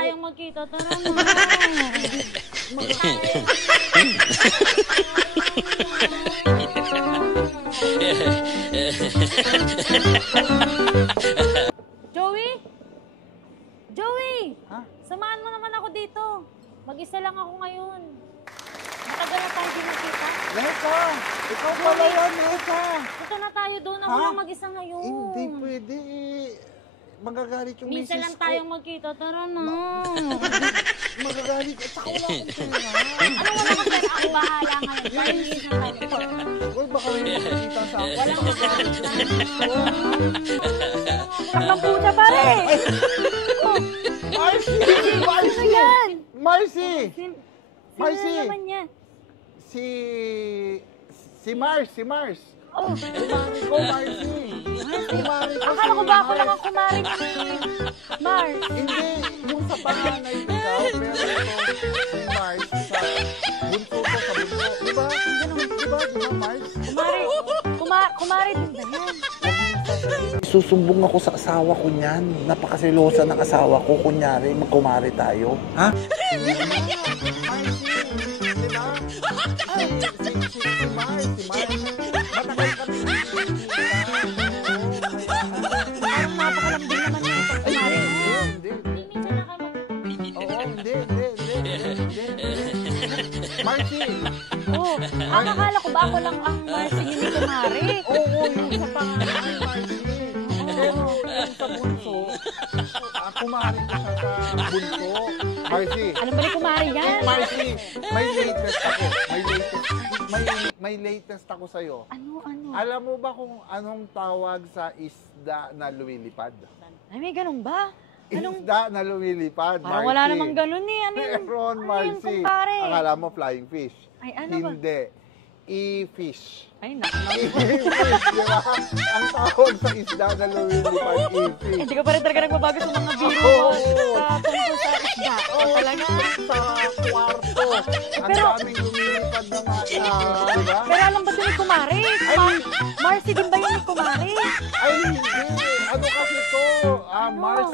tayong magkita. Tara na. Joey? Joey! Ha? Samahan mo naman ako dito. Mag-isa lang ako ngayon. Matagal na tayo dinakita. Nessa! Ikaw pala yan, Nessa! Punta na tayo doon. Ako lang mag-isa ngayon. Hindi pwede. Magagalit yung misis ko. Minsan lang tayong magkita. Tara na. Magagalit. At saka wala akong pera. Ano wala ka pera? Ako bahala ngayon. Palinis na tayo. Uy, baka may makikita sa akin. Walang Magagalit yung misis ko. Ang puta pare! Marcy! Ano Marcy! yan? Marcy! Marcy! Sino naman yan? Si Mars. Oh. Kumari ko, Marcy. Kumari ko Akala ko ba ako lang ang kumari ni Mars? Hindi, yung sa panganay ikaw, pero ito, si Mars, sa bunso ko, sa bunso. Diba? Diba, Mars? Kumari din ba yan? Susumbong ako sa asawa ko niyan. Napakasilosa ng asawa ko. Kunyari, magkumari tayo. Ha? Si Mars. Matagal kami. Parang napakalambing naman yung kumari. Hindi. Minsan na kayo. Oo, hindi. Marcy! Oh, ang akala ko ba ako lang ang Marcy yun ni kumari? Oo, yung sa panganay, Marcy. Pero yung sa bunso, kumari ko siya sa bunso. Marcy! Alam ba ni kumari yan? Marcy! May latest ako sa'yo. Ano? Alam mo ba kung anong tawag sa isda na lumilipad? Ay, may ganun ba? Isda na lumilipad, Marcy. Parang wala namang ganun eh. Ano yun? Meron, Ano yun, Marcy. kumpare? Akala mo flying fish. Ay, ano ba? Hindi. E-fish. Ay, naku. E-fish, di ba? Ang tawag sa isda na lumilipad, E-fish. Hindi ka pa rin talaga nagbabago sa mga biro Oo. sa tungkol sa isda. Oh, talaga. Sa kwarto. Ang Pero- daming lumilipad na mga E-fish, di ba? Pero alam ba ito ni kumari? Marcy din ba yun ni kumari? Ay, hindi. Ano kasi to? Mars,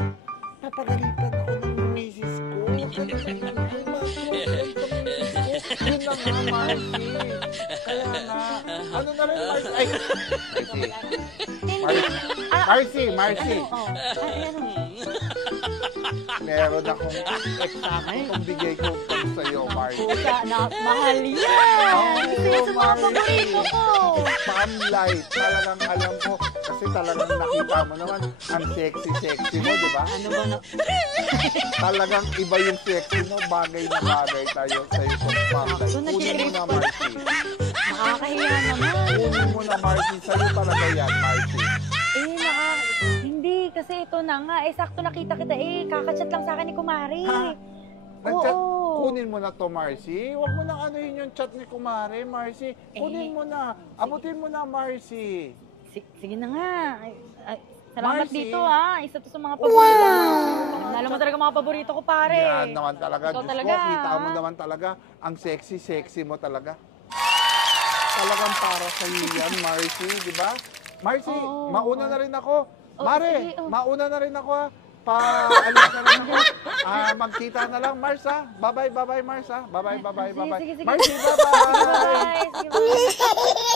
napagalitan ako ng misis ko. Yun na nga, Marcy. Kaya nga. Ano na rin, Marcy? Ay, Marcy. Oh, ay, ano? Meron akong eksaktong bigay ko pag sa'yo, Marcy. Puta, mahal yan. Isa yan sa mga paborito ko. Spam light. Talagang alam ko. Kasi talagang nakita mo naman ang sexy mo, di ba? Ano ba na? Talagang iba yung sexy mo. Bagay na bagay tayo sa'yo sa spam light. So, Kunin mo na, Marcy. Nakakahiya naman. Kunin mo na, Marcy. Sa'yo talaga yan, Marcy. Hindi, kasi ito na nga. Sakto nakita kita kakachat lang sa akin ni kumari. Ha? Nag-chat, Oo. kunin mo na to, Marcy. Huwag mo nang anuhin yung chat ni Kumare, Marcy. Kunin mo na. Abutin mo na, Marcy. Sige na nga. Salamat Marcy. dito ha. Isa to sa mga paborito ko. Lalo mo talaga mga paborito ko, pare. Yan naman talaga. Ikaw Diyos talaga, ko, kita mo ha? naman talaga. Ang sexy mo talaga. Talagang para sa yan, Marcy, di ba? Marcy, Oo. mauna na rin ako. Oo, Mare, sige, oo. mauna na rin ako, ha. Paalis na rin ako. Magkita na lang, Mars, ha. Bye-bye, Mars, ha. Bye-bye. Sige, sige. Marcy, bye-bye. Bye. Sige, bye.